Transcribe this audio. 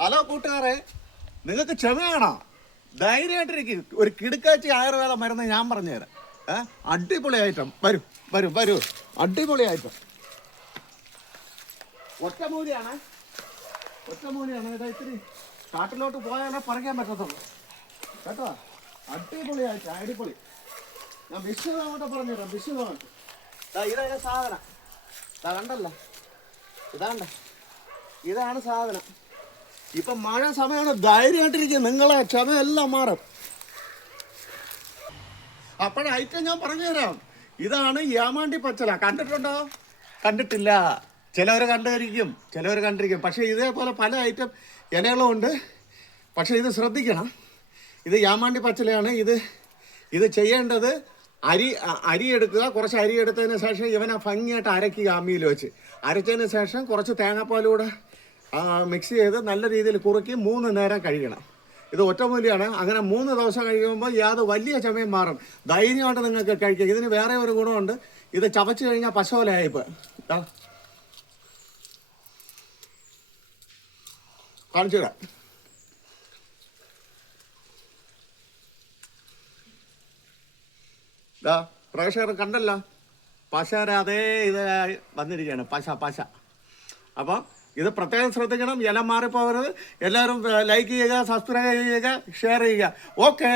Hello കൂട്ടുകാരെ നിങ്ങൾക്ക് ക്ഷമയാണോ ധൈര്യമായിട്ടിരിക്കും. ഒരു കിടുക്കാച്ചി ആയുർവേദ മരുന്ന് ഞാൻ പറഞ്ഞുതരാം. ഏ? അടിപൊളി ഐറ്റം വരൂ വരൂ വരൂ. അടിപൊളി ഐറ്റം ഒറ്റമൂലിയാണ്. ഒറ്റമൂലിയാണ്. ഇതാ ഇത്തിരി കാട്ടിലോട്ട് പോയാലേ പറയാൻ പറ്റത്തുള്ളൂ. കേട്ടോ? അടിപൊളി ഐറ്റം അടിപൊളി. ഞാൻ വിശദമായിട്ട് പറഞ്ഞുതരാം വിശദമായിട്ട് ഇതാണ് സാധനം. കണ്ടല്ലോ? ഇതാണ്ട ഇതാണ് സാധനം. ഇപ്പൊ മഴ സമയമാണ് ധൈര്യമായിട്ടിരിക്കുക നിങ്ങളെ ക്ഷമയെല്ലാം മാറും. അപ്പോഴായിട്ട് ഞാൻ പറഞ്ഞുതരാം. ഇതാണ് യാമാണ്ടി പച്ചല. കണ്ടിട്ടുണ്ടോ? കണ്ടിട്ടില്ല. ചിലവർ കണ്ടിരിക്കും. ചിലവർ കണ്ടിരിക്കും. പക്ഷേ ഇതേപോലെ പല ഐറ്റം ഇനകളും ഉണ്ട്. പക്ഷേ ഇത് ശ്രദ്ധിക്കണം. ഇത് യാമാണ്ടി പച്ചലയാണ്. ഇത് ഇത് ചെയ്യേണ്ടത് അരി അരി എടുക്കുക. കുറച്ച് അരി എടുത്തതിന് ശേഷം ഇവനെ ഭംഗിയായിട്ട് അരയ്ക്കുക അമ്മിയിൽ വെച്ച്. അരച്ചതിന് ശേഷം കുറച്ച് തേങ്ങാപ്പാലൂടെ മിക്സ് ചെയ്ത് നല്ല രീതിയിൽ കുറുക്കി മൂന്ന് നേരം കഴിക്കണം ഇത് ഒറ്റമൂലിയാണ്. അങ്ങനെ മൂന്ന് ദിവസം കഴിക്കുമ്പോൾ യാത് വലിയ ചമയം മാറും. ധൈര്യമായിട്ട് നിങ്ങൾക്ക് കഴിക്കാം. ഇതിന് വേറെ ഒരു ഗുണമുണ്ട്. ഇത് ചവച്ച് കഴിഞ്ഞാൽ പശോലയായിപ്പോൾ കാണിച്ചു തരാം ഇതാ പ്രേക്ഷകർ കണ്ടല്ല? പശരാതെ ഇത് വന്നിരിക്കുകയാണ്. പശ പശ. അപ്പം ഇത് പ്രത്യേകം ശ്രദ്ധിക്കണം ഇല മാറിപ്പോകരുത്. എല്ലാവരും ലൈക്ക് ചെയ്യുക സബ്സ്ക്രൈബ് ചെയ്യുക ഷെയർ ചെയ്യുക. ഓക്കെ